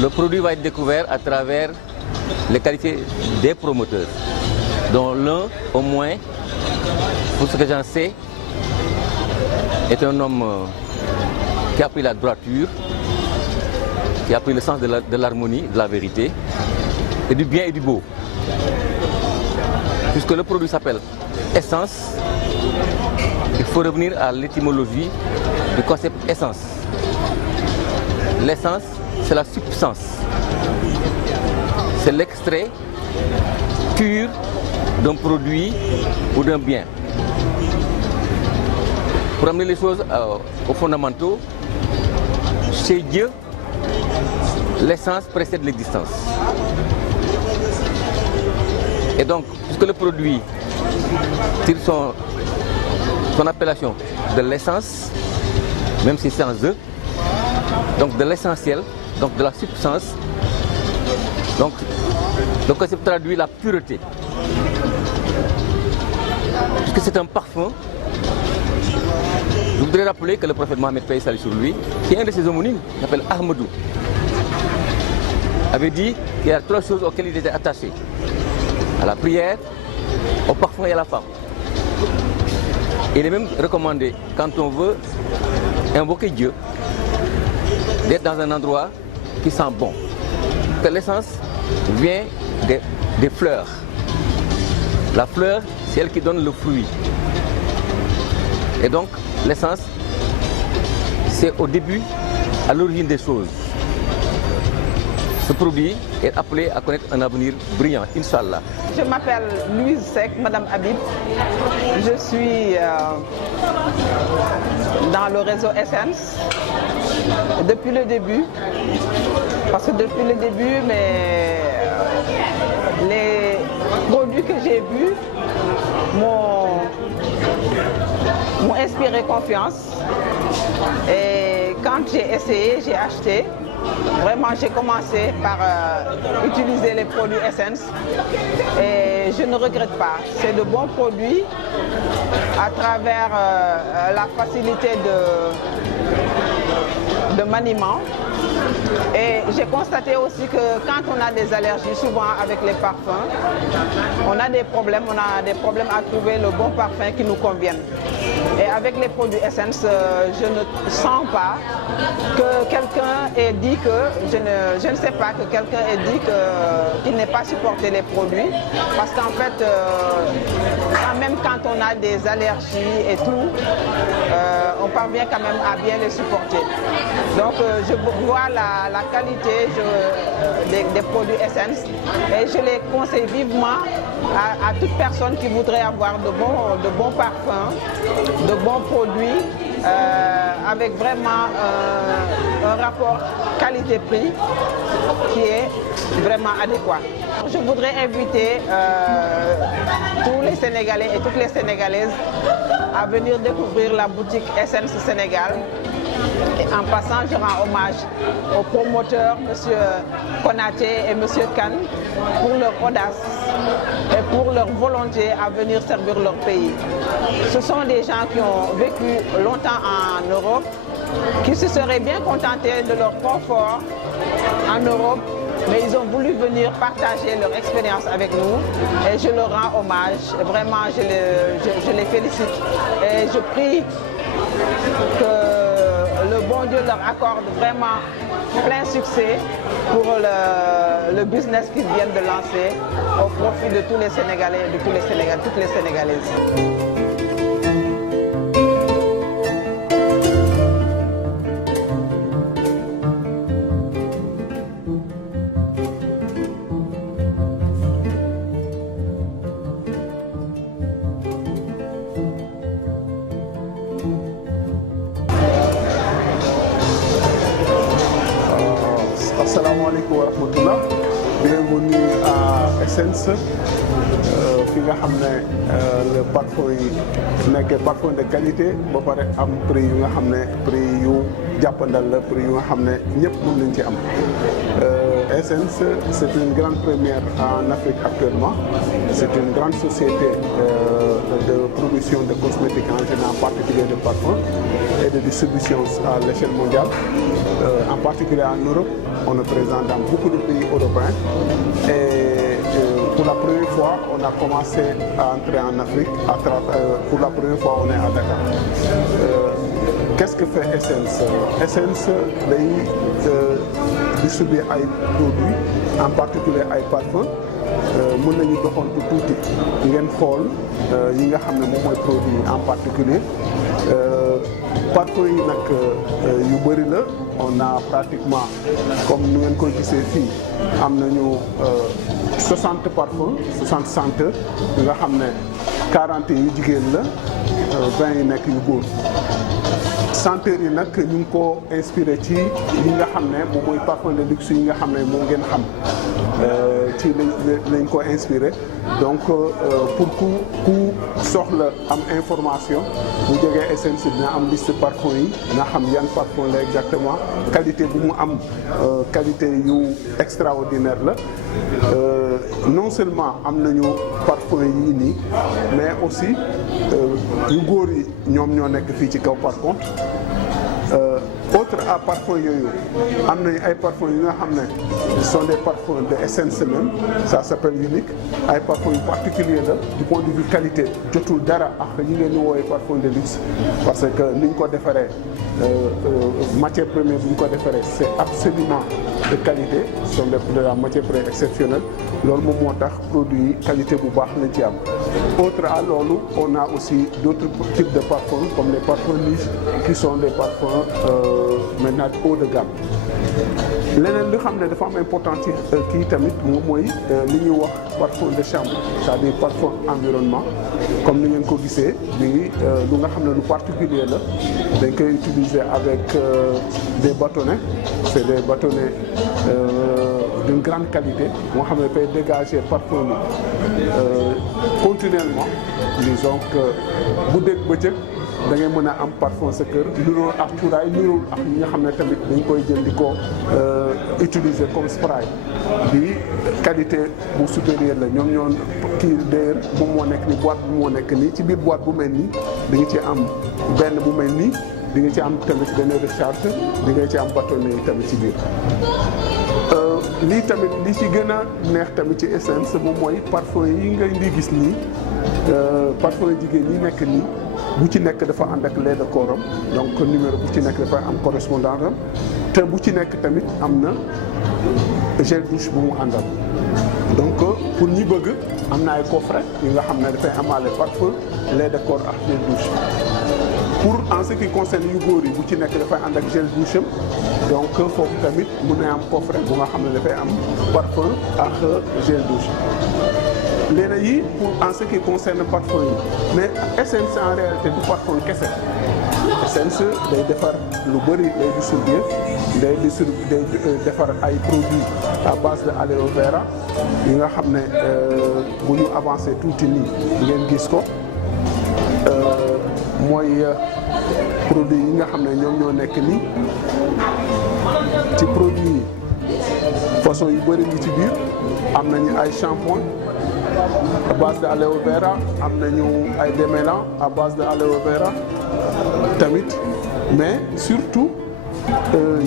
Le produit va être découvert à travers les qualités des promoteurs, dont l'un, au moins, pour ce que j'en sais, est un homme qui a pris la droiture, qui a pris le sens de l'harmonie, de la vérité, et du bien et du beau. Puisque le produit s'appelle essence, il faut revenir à l'étymologie du concept essence. L'essence, c'est la substance. C'est l'extrait pur d'un produit ou d'un bien. Pour amener les choses aux fondamentaux, chez Dieu, l'essence précède l'existence. Et donc, puisque le produit tire son appellation de l'essence, même si c'est sans eux, donc de l'essentiel, donc de la substance, donc le concept traduit la pureté. Puisque c'est un parfum, je voudrais rappeler que le prophète Mohammed, paix et salut sur lui, qui est un de ses homonymes, qui s'appelle Ahmadou, avait dit qu'il y a trois choses auxquelles il était attaché: à la prière, au parfum et à la femme. Il est même recommandé, quand on veut invoquer Dieu, d'être dans un endroit qui sent bon. Que l'essence vient des fleurs. La fleur, c'est elle qui donne le fruit. Et donc, l'essence, c'est au début, à l'origine des choses. Ce produit est appelé à connaître un avenir brillant, Inch'Allah. Je m'appelle Louise Seck, Madame Habib. Je suis dans le réseau Essence depuis le début. Parce que depuis le début, les produits que j'ai vus m'ont inspiré confiance. Et quand j'ai essayé, j'ai acheté. Vraiment, j'ai commencé par utiliser les produits Essence et je ne regrette pas. C'est de bons produits à travers la facilité de maniement. Et j'ai constaté aussi que quand on a des allergies, souvent avec les parfums, on a des problèmes à trouver le bon parfum qui nous convienne. Et avec les produits Essence, je ne sens pas que quelqu'un ait dit que, je ne sais pas que quelqu'un ait dit qu'il n'ait pas supporté les produits. Parce qu'en fait, même quand on a des allergies et tout, on parvient quand même à bien les supporter. Donc je vois la qualité des produits Essence et je les conseille vivement à toute personne qui voudrait avoir de bons parfums, de bons produits, avec vraiment un rapport qualité-prix qui est vraiment adéquat. Je voudrais inviter tous les Sénégalais et toutes les Sénégalaises à venir découvrir la boutique Essence Sénégal. Et en passant, je rends hommage aux promoteurs, M. Konaté et M. Khan, pour leur audace et pour leur volonté à venir servir leur pays. Ce sont des gens qui ont vécu longtemps en Europe, qui se seraient bien contentés de leur confort en Europe, mais ils ont voulu venir partager leur expérience avec nous et je leur rends hommage. Et vraiment, je les félicite et je prie que le bon Dieu leur accorde vraiment plein succès pour le business qu'ils viennent de lancer au profit de tous les Sénégalais et de tous les Sénégalais, toutes les Sénégalaises. alaikum wa rahmatullah. Bienvenue à Essence. Fi nga xam ne le parfum yi nekk parfum de qualité ba pare am prix yu nga xam ne prix yu jàppandal la prix yu nga xam ne ñëpp mën nañ ci am. Essence, c'est une grande première en Afrique actuellement. C'est une grande société de production de cosmétiques en général, en particulier de parfums et de distribution à l'échelle mondiale. En particulier en Europe, on est présent dans beaucoup de pays européens. Et pour la première fois, on a commencé à entrer en Afrique. Pour la première fois, on est à Dakar. Qu'est-ce que fait Essence? Essence day distribuer ay produits, en particulier ay parfums. Mën nañu doxantu tuuti ngeen xool yi nga xam ne moom mooy produit yi en particulier. Parfum yi nag yu bëri la on a pratiquement comme nu ngeen koy gisee fii am nañu 60 parfums 60 senteurs yi nga xam ne 40 yu jigéen la 20 yi nekk yu góor. Senteurs yi nag ñu ngi ko inspiré ci yi nga xam ne moom mooy parfum de luxe yi nga xam ne moo ngeen xam ci lañ ko inspiré donc pour ku soxla am information bu jógee Essence dina am liste parfum yi nga xam yan parfum la exactement qualité bu mu am qualité yu extraordinaire la non seulement am nañu parfum yii nii mais aussi yu góor yi ñoom ñoo nekk fii ci kaw par contre autre à parfum yooyu am nañu ay parfums yi nga xam ne sont des parfums de Essence même ça s'appelle unique ay parfums yu particulier la du point de vue qualité jotul dara ak ñi ngeen di woowee parfum de luxe parce que ni ñu ko defaree matière première bi ñu ko defaree c'est absolument de qualité ce sont de la matière première exceptionnelle loolu moom moo tax produit yi qualité bu baax lañ ci am. Autre à loolu on a aussi d'autres types de parfums comme les parfums niche qui sont des parfums maintenant haut de gamme. leneen li xam ne dafa am important ci kii tamit moom mooy li ñuy wax parfum de chambre c'est-à-dire parfum environnement comme ni ngeen ko gisee bi lu nga xam ne lu particulier la dañ koy utiliser avec des bâtonnets c'est des bâtonnets d'une grande qualité moo xam ne dafay dégager parfum bi continuellement disons que guddeeg bëccëg da ngay mën a am parfum sa kër niroo ak cuuraay niroo ak ñi nga xam ne tamit dañ koy jël di ko utiliser comme spray bi qualité bu supérieure la ñoom ñoo kii d'ailleurs moom moo nekk ni boîte bu moo nekk nii ci biir boîte bu mel nii di nga ci am benn bu mel nii di nga ci am tamit benn recharge di nga ci am bâtonnet yi tamit ci biir. lii tamit li ci gën a neex tamit ci Essence moom mooy parfum yi ngay di gis nii parfum jigéen ñi nekk nii. bu ci nekk dafa ànd ak lait de corps am donc numéro bu ci nekk dafa am correspondant am te bu ci nekk tamit am na gel douche bu mu àndal donc pour ñi bëgg am na ay coffret yi nga xam ne dafay amaale parfum lait de corps ak gel douche pour en ce qui concerne yu góor yi bu ci nekk dafay ànd ak gel douche am donc foofu tamit mun na am coffret bu nga xam ne dafay am parfum ak gel douche. léegi yi pour en ce qui concerne parfum yi mais Essence en réalité du parfum kese Essence day defar lu bëri day defar ay produits à base de aloe vera yi nga xam ne bu ñu avancé tuuti nii ngeen gis ko mooy produits yi nga xam ne ñoom ñoo nekk nii ci produits yi façon yu bëri ngi ci biir am nañu ay shampoing à base de aloe vera am nañu ay démêlants à base de aloe vera tamit mais surtout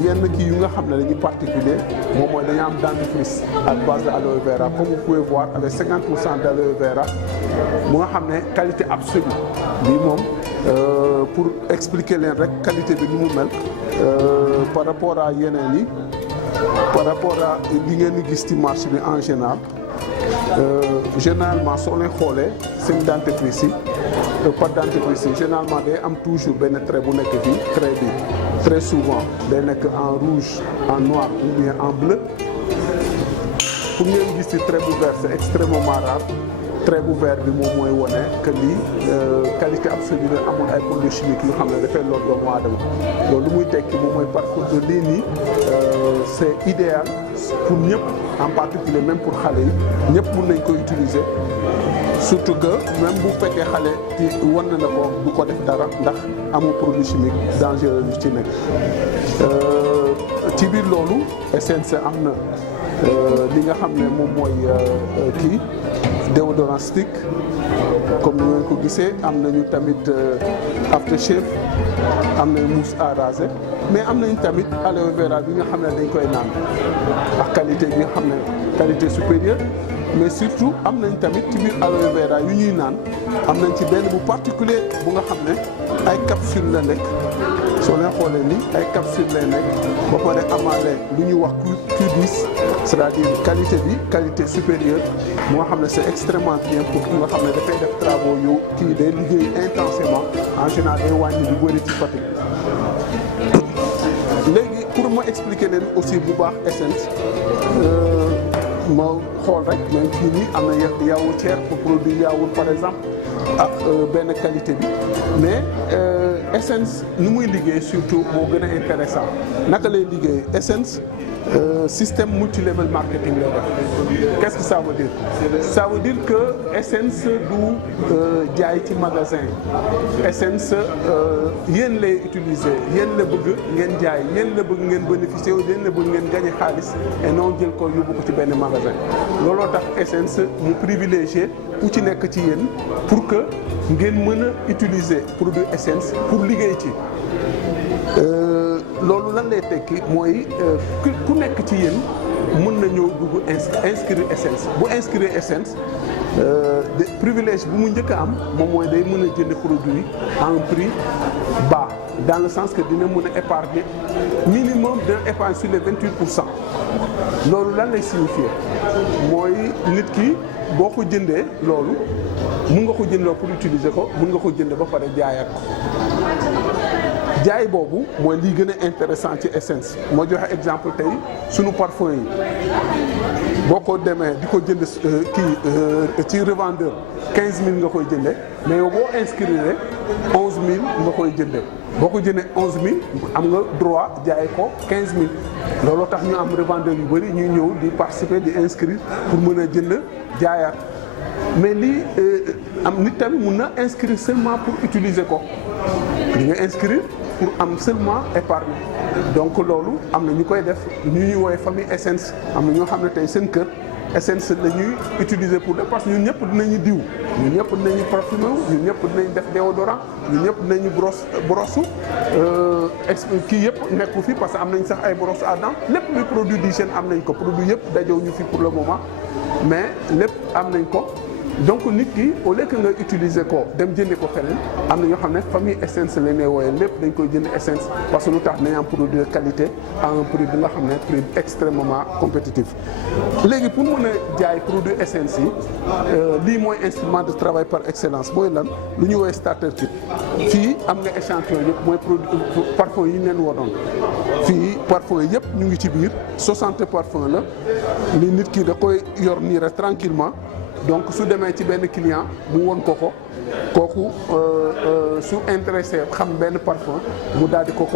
yenn kii yu nga xam ne dañuy particulier moom mooy dañu am dentifrice à base de aloe vera comme vous pouvez voir avec 50% d'aloe vera mu nga xam ne qualité absolue bii moom pour expliquer leen rek qualité bi ni mu mel par rapport à yeneen yi par rapport à li ngeen di gis ci marché bi en général. Généralement soo leen xoolee seen dentifrice yi pas dentifrice yi généralement day am toujours benn trait bu nekk fii trait bi très souvent day nekk en rouge en noir ou bien en bleu pour ngeen gis ci trait bu vert c'est extrêmement rare trait bu vert bi moom mooy wone que lii qualité absolue la amul ay produits chimiques yu xam ne dafay lor doomu aadama loolu lu muy tekki moom mooy parfum de lii nii c'est idéal pour ñëpp, en particulier même pour xale yi ñëpp mën nañ ko utiliser surtout que même bu fekkee xale ci wan na ko du ko def dara ndax amul produit chimique dangereux yu ci nekk. ci biir loolu Essence am na li nga xam ne moom mooy kii déodorant stick comme ni ngeen ko gisee, am nañu tamit aftershave, am nañu mousse à raser, mais am nañu tamit aloe vera bi nga xam ne dañ koy naan ak qualité bi nga xam ne qualité supérieure. Mais surtout am nañ tamit ci biir aloe vera yu ñuy naan am nañ ci benn bu particulier bu nga xam ne ay capsule la nekk. soo leen xoolee ni ay capsule lay nekk ba pare amaale lu ñuy wax Q10, c'est-à-dire qualité supérieure mu nga xam ne c'est extrêmement bien pour ki nga xam ne dafay def travaux yu kii day liggéey intensément en général day wàññi lu bëri ci fatigue. léegi pour ma expliquer leen aussi bu baax Essence ma xool rek même fii nii am na yaourt ceer pour produit yaourt par exemple ak benn qualité bi mais Essence nu muy liggéey surtout moo gën a intéressant naka lay liggéey Essence système multilevel marketing lay def. Qu'est-ce que ça veut dire? Ça veut dire que Essence du jaay ci magasin Essence yéen lay utiliser, yéen la bëgg ngeen jaay, yéen la bëgg ngeen bénéficier, yéen la bëgg ngeen gagner xaalis et non jël ko yóbbu ko ci benn magasin. looloo tax Essence mu privilégié ku ci nekk ci yéen pour que ngeen mën a utiliser produit Essence pour liggéey ci. loolu lan lay tekki mooy ku nekk ci yéen mën na ñëw dugg inscrire Essence bu inscrire Essence privilège bu mu njëkk a am moom mooy day mën a jënd produit à un prix bas dans le sens que dina mën a épargner minimum d'un épargne sur les 28%. loolu lan lay signifier mooy nit ki boo ko jëndee loolu mun nga ko jëndoo pour utiliser ko mun nga ko jënd ba pare jaayaat ko. jaay boobu mooy lii gën a intéressant ci Essence. moo joxe exemple tey sunu parfum yi boo ko demee di ko jënd ci revendeur 15000 nga koy jëndee mais yow boo inscrire 11000 nga koy jëndee boo ko jëndee 11000 am nga droit jaay ko 15000 looloo tax ñu am revendeur yu bëri ñuy ñëw di participer di inscrire pour mën a jënd jaayaat mais lii am nit tamit mun na inscrire seulement pour utiliser ko li nga inscrire pour am seulement épargne. donc loolu am na ñu koy def ñu ñuy woowee famille Essence am na ñoo xam ne tey seen kër Essence la ñuy utiliser pour parce que ñun ñëpp dinañu diw ñun ñëpp dinañu parfumé ñun ñëpp dinañ def déodorant ñun ñëpp dinañu brosse kii yëpp nekku fi parce que am nañ sax ay brosse à dents lépp luy produit d'hygiène am nañ ko produit yëpp dajew ñu fi pour le moment mais lépp am nañ ko. donc nit ki au lieu que nga utiliser ko dem jëndi ko feneen am na ñoo xam ne famille Essence la ñuy wooyee lépp dañ koy jënd Essence parce que lu tax nañ am produit de qualité à un prix bi nga xam ne prix extrêmement compétitif. léegi pour mën a jaay produit Essence yi lii mooy instrument de travail par excellence mooy lan lu ñu woowee starter kit. fii am nga échantillon yëpp mooy produit parfum yi ñu leen wonoon fii parfum yi yëpp ñu ngi ci biir 60 parfum la li nit ki da koy yor nii rek tranquillement donc su demee ci benn client mu won ko kooku su intéressé xam benn parfum mu daal di ko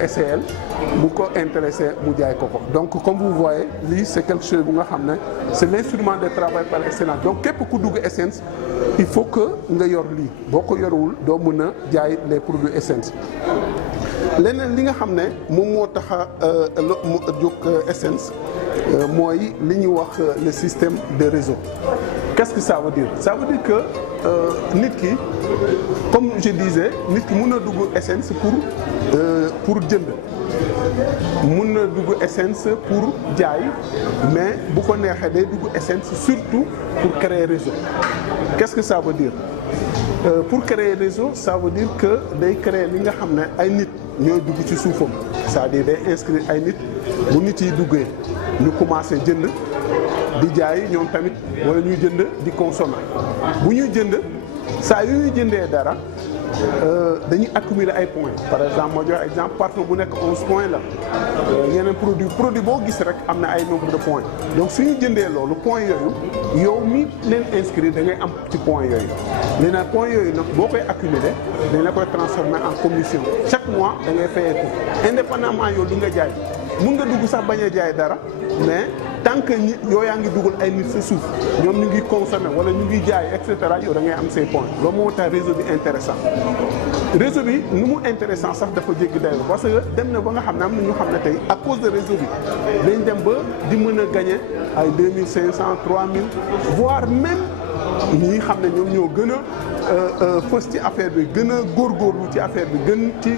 essayer bu ko intéressé mu jaay ko donc comme vous voyez lii c'est quelque chose bu nga xam ne c'est l'instrument de travail par excellence donc képp ku dugg Essence il faut que nga yor lii boo ko yorwul doo mën a jaay les produits Essence. leneen li nga xam ne moom moo tax a jóg Essence mooy li ñuy wax le système de réseau. Qu'est-ce que ça veut dire? Ça veut dire que nit ki comme je disais nit ki mun na dugg Essence pour jënd mun na dugg Essence pour jaay mais bu ko neexee day dugg Essence surtout pour créer réseau. Qu'est-ce que ça veut dire? Pour créer réseau ça veut dire que day créer li nga xam ne ay nit ñooy dugg ci suufam c'est-à-dire day inscrire ay nit bu nit yi duggee ñu commencé jënd di jaay ñoom tamit wala ñuy jënd di consommer bu ñuy jënd saa yu ñuy jëndee dara dañuy accumuler ay points par exemple moo jox exemple parfum bu nekk 11 points la yeneen produit boo gis rek am na ay nombre de points donc su ñu jëndee loolu points yooyu yow mi leen inscrire da ngay am ci points yooyu léegi nag points yooyu nag boo koy accumuler dañ la koy transformer en commission chaque mois da ngay fayee ko indépendamment yow du nga jaay mun nga dugg sax bañ a jaay dara mais tant que ñi yow yaa ngi dugal ay nit sa suuf ñoom ñu ngi consommer wala ñu ngi jaay et cetera yow da ngay am say points loolu moo tax réseau bi intéressant réseau bi nu mu intéressant sax dafa jéggi dayoo parce que dem na ba nga xam ne am na ñu xam ne tey à cause de réseau bi dañ dem ba di mën a gagner ay 2500 3000 voire même ñi xam ne ñoom ñoo gën a fës ci affaire bi gën a góorgóorlu ci affaire bi gën ci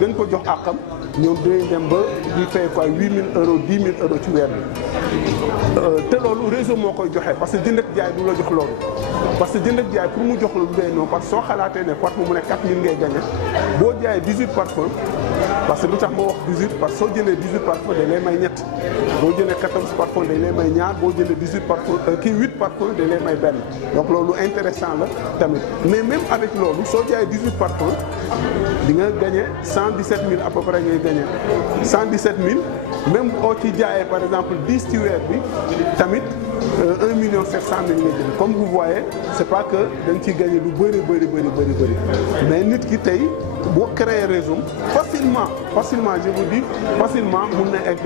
gën ko jox àqam ñoom dinañ dem ba di fay ko ay 8000 euros 10 000 euros ci weer bi te loolu réseau moo koy joxe parce que jënd ak jaay du la jox loolu parce que jënd ak jaay pour mu jox la lu day noonu parce que soo xalaatee ne parfum mu ne 4000 ngay gagné boo jaayee 18 parfum parce que lu tax moo wax 18 parce que soo jëlee 18 parfum dañ lay may ñett boo jëlee 14 parfum dañ lay may ñaar boo jëlee 18 parfum 8 parfum dañ lay may benn donc loolu intéressant la tamit mais même avec loolu soo jaayee 18 parfum di nga gagné 117 000 à peu près ngay gagné 117 000 même boo ci jaayee par exemple 10 ci weer bi tamit 1 700 000 nga jël comme vous voyez c'est pas que da nga ciy gagné lu bëri mais nit ki tey boo créer réseau facilement je vous dis facilement mun na egg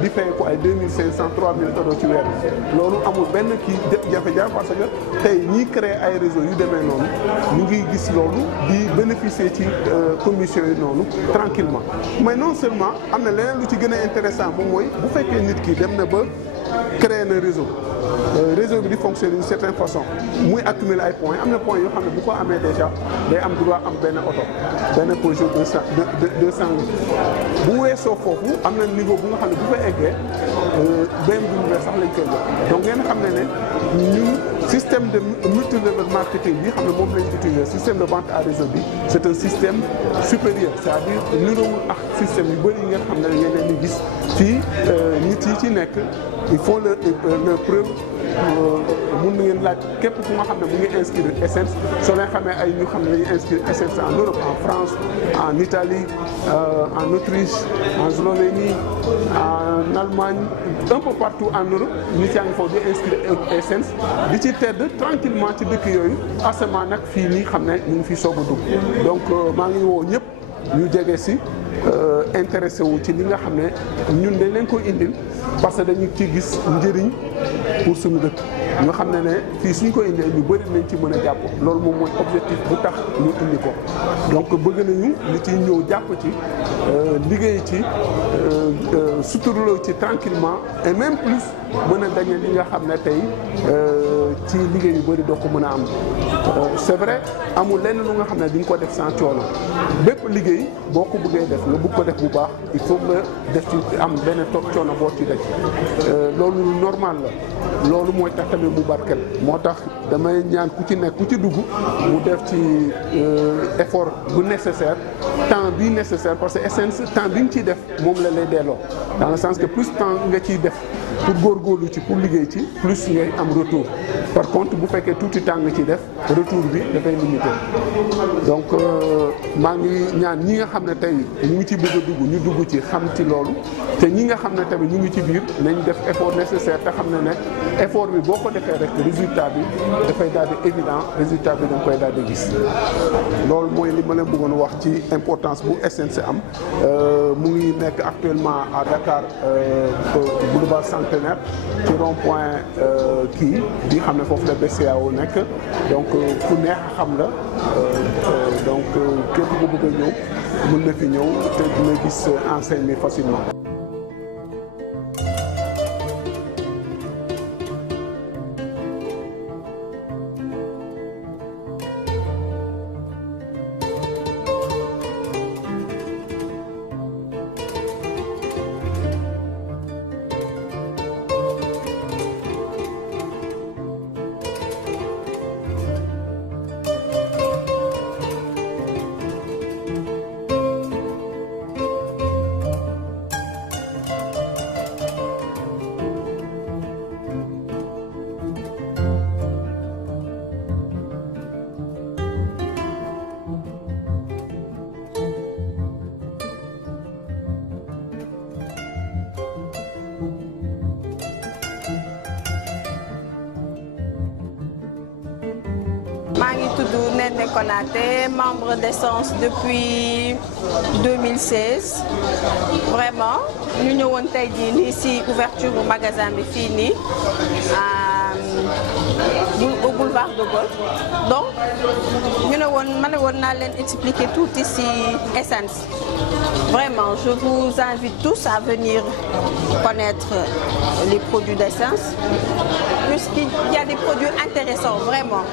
di fay ko ay 2500 3000 euros ci weer bi loolu amul benn kii jafe-jafe parce que tey ñiy créer ay réseau yu demee noonu ñu ngi gis loolu di bénéficier ci commission yi noonu tranquillement mais non seulement am na leneen lu ci gën a intéressant moom mooy bu fekkee nit ki dem na ba créer na réseau bi di fonctionner d'une certaine façon muy accumuler ay points am na points yoo xam ne bu ko amee déjà day am droit am benn oto benn Peugeot 200 bu weesoo foofu am na niveau bu nga xam ne bu fa eggee BMW sax lañ koy jox donc ngeen xam ne ñun système de multilevel marketing bi xam ne moom lañ utiliser système de vente à réseau bi c'est un système supérieur c'est-à-dire niroowul ak système yu bëri yi ngeen xam ne ngeen leen di gis fii nit yi ci nekk il faut le preuve mun na ngeen laaj képp ku nga xam ne mu ngi inscrire Essence soo leen xamee ay ñu xam ne dañuy inscrire Essence en Europe en France en Italie en Autriche en Slovénie en Allemagne un peu partout en Europe nit yaa ngi foofu di inscrire Essence di ci tedd tranquillement ci dëkk yooyu asamaan nag fii nii xam ne ñu ngi fi soog a dugg donc maa ngi woo ñëpp ñu jege si intéressé wu ci li nga xam ne ñun dañ leen koy indil parce que dañu ci gis njëriñ pour suñu dëkk nga xam ne fii suñ ko indee ñu bëri nañ ci mën a jàpp loolu moom mooy objectif bu tax ñu indi ko donc bëgg nañu li ci ñëw jàpp ci liggéey ci suturloo ci tranquillement et même plus mën a dañe li nga xam ne tey ci liggéey yu bëri doo ko mën a am c'est vrai amul lenn lu nga xam ne di nga ko def sans coono bépp liggéey boo ko bëggee def nga bëgg ko def bu baax il faut nga def ci am benn toog coono boo ci def loolu normal la loolu mooy tax tamit mu barkel moo tax damay ñaan ku ci nekk ku ci dugg mu def ci effort bu nécessaire temps bi nécessaire parce que essence temps bi nga ciy def moom la lay delloo dans le sens que plus temps nga ciy def pour góorgóorlu ci pour liggéey ci plus ngay am retour par contre bu fekkee tuuti temps nga ciy def retour bi dafay limité donc maa ngi ñaan ñi nga xam ne tey ñu ngi ci bëgg a dugg ñu dugg ci xam ci loolu te ñi nga xam ne tamit ñu ngi ci biir nañ def effort nécessaire te xam ne effort bi boo ko defee rek résultat bi dafay daal di évident résultat bi da nga koy daal di gis loolu mooy li ma leen bëggoon wax ci importance bu SNC am mu ngi nekk actuellement à Dakar boulevard Centenaire ci rond-point kii bi xam ne foofu la BCEAO nekk donc fu neex a xam la donc képp ku bëgg a ñëw mën na fi ñëw te dina gis enseigne bi facilement. maa ngi tudd Néné Konaté, membre d'Essence depuis 2016 vraiment ñu ñëwoon tey jii nii ci ouverture bu magasin bi fii nii au boulevard de Gaulle donc ñu ne woon ma ne woon naa leen expliquer tuuti ci Essence. Vraiment, je vous invite tous à venir connaître les produits d'Essence, puisqu'il y a des produits intéressants, vraiment.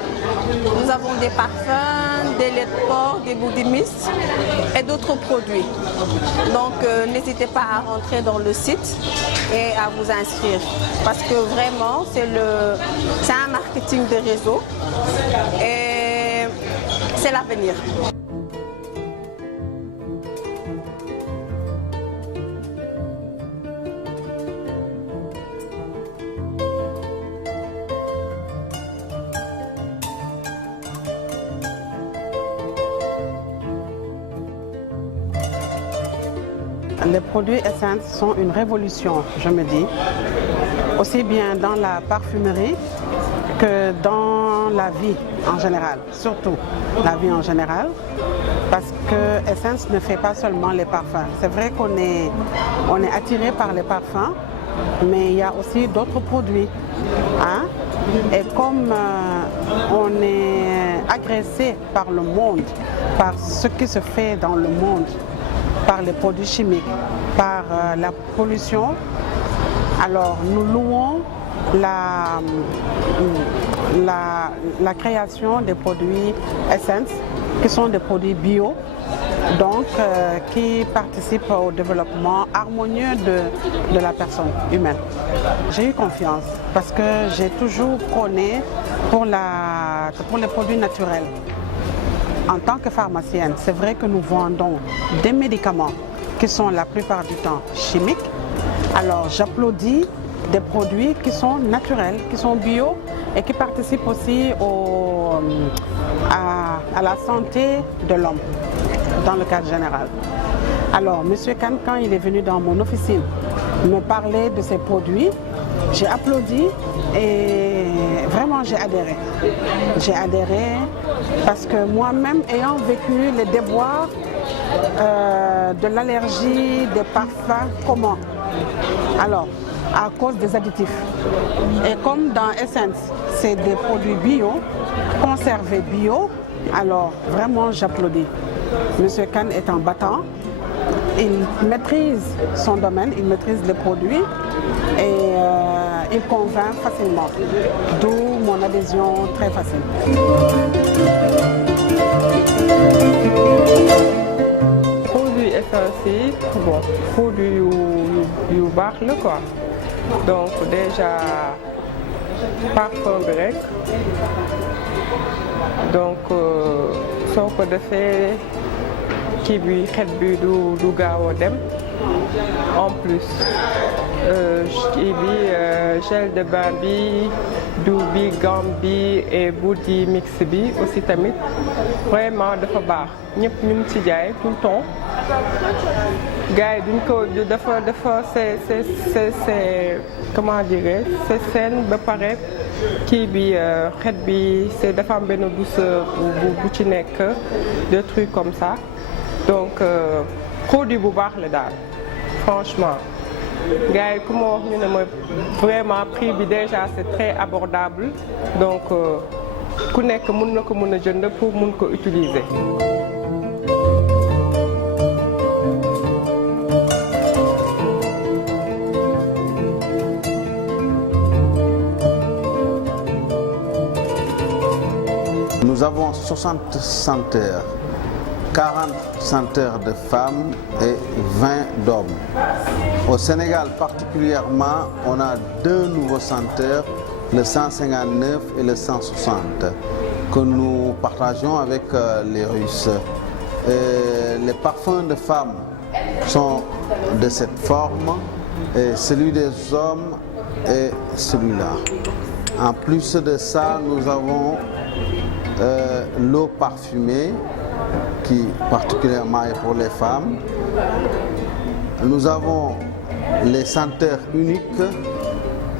Nous avons des parfums, des laits de porc, des bouddhis mixtes et d'autres produits. Donc, n'hésitez pas à rentrer dans le site et à vous inscrire, parce que vraiment, c'est un marketing de réseau et c'est l'avenir. Les produits Essence sont une révolution, je me dis, aussi bien dans la parfumerie que dans la vie en général, surtout la vie en général, parce que Essence ne fait pas seulement les parfums. C'est vrai qu'on est attiré par les parfums, mais il y a aussi d'autres produits. Hein? Et comme on est agressé par le monde, par ce qui se fait dans le monde, par les produits chimiques, par la pollution, alors nous louons la création des produits Essence, qui sont des produits bio, donc qui participent au développement harmonieux de la personne humaine. J'ai eu confiance parce que j'ai toujours prôné pour les produits naturels. En tant que pharmacienne, c'est vrai que nous vendons des médicaments qui sont la plupart du temps chimiques. Alors j'applaudis des produits qui sont naturels, qui sont bio et qui participent aussi à la santé de l'homme dans le cadre général. Alors M. Kane, quand il est venu dans mon officine me parler de ces produits, j'ai applaudi et vraiment j'ai adhéré. J'ai adhéré parce que moi-même, ayant vécu les déboires de l'allergie des parfums communs, alors à cause des additifs. Et comme dans Essence, c'est des produits bio, conservés bio, alors vraiment j'applaudis. Monsieur Kane est un battant, il maîtrise son domaine, il maîtrise les produits et il convainc facilement, d'où mon adhésion très facile. Produit Essence, bon, produit yu baax la quoi. Donc déjà parfum bi rek donc soo ko defee kii bi xet bi du gaaw a dem en plus kii bi gel de bain bi diw bi gamme bi et bouddhi mix bi aussi tamit vraiment dafa baax ñëpp ñu ngi ci jaay tout le temps gars yi duñ ko dafa c'est comment dirais c'est sain ba pare kii bi xet bi c'est dafa am benn douceur bu ci nekk des trucs comme ça donc produit bu baax la daal franchement gars yi ku ma wax ñu ne ma vraiment prix bi déjà c'est très abordable donc ku nekk mën na ko mën a jënd pour mën ko utiliser. Nous avons 60 senteurs, 40 senteurs de femmes et 20 d'hommes. Au Sénégal particulièrement, on a deux nouveaux senteurs, le 159 et le 160, que nous partageons avec les Russes. Les parfums de femmes sont de cette forme, et celui des hommes est celui-là. En plus de ça, nous avons l'eau parfumée qui particulièrement est pour les femmes. Nous avons les senteurs uniques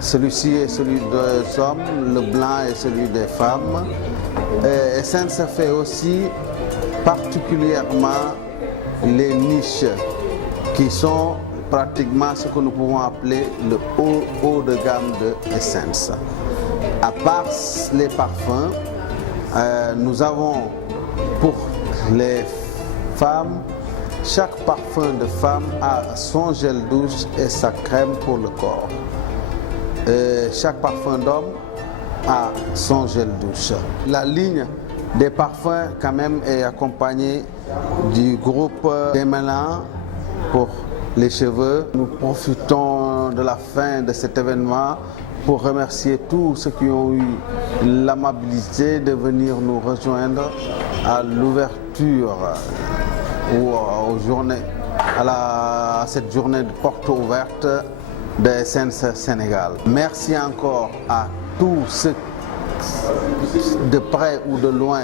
Celui-ci est celui des hommes, le blanc est celui des femmes. Essence fait aussi particulièrement les niches qui sont pratiquement ce que nous pouvons appeler le haut de gamme de Essence. À part les parfums, nous avons pour les femmes, chaque parfum de femme a son gel douche et sa crème pour le corps. Chaque parfum d'homme a son gel douche. La ligne des parfums quand même est accompagnée du groupe Démêlant pour les cheveux. Nous profitons de la fin de cet événement pour remercier tous ceux qui ont eu l'amabilité de venir nous rejoindre à l'ouverture ou aux journées, à cette journée de porte ouverte de Essence Sénégal. Merci encore à tous ceux de près ou de loin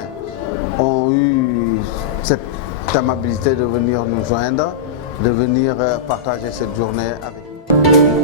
ont eu cette amabilité de venir nous joindre, de venir partager cette journée avec nous.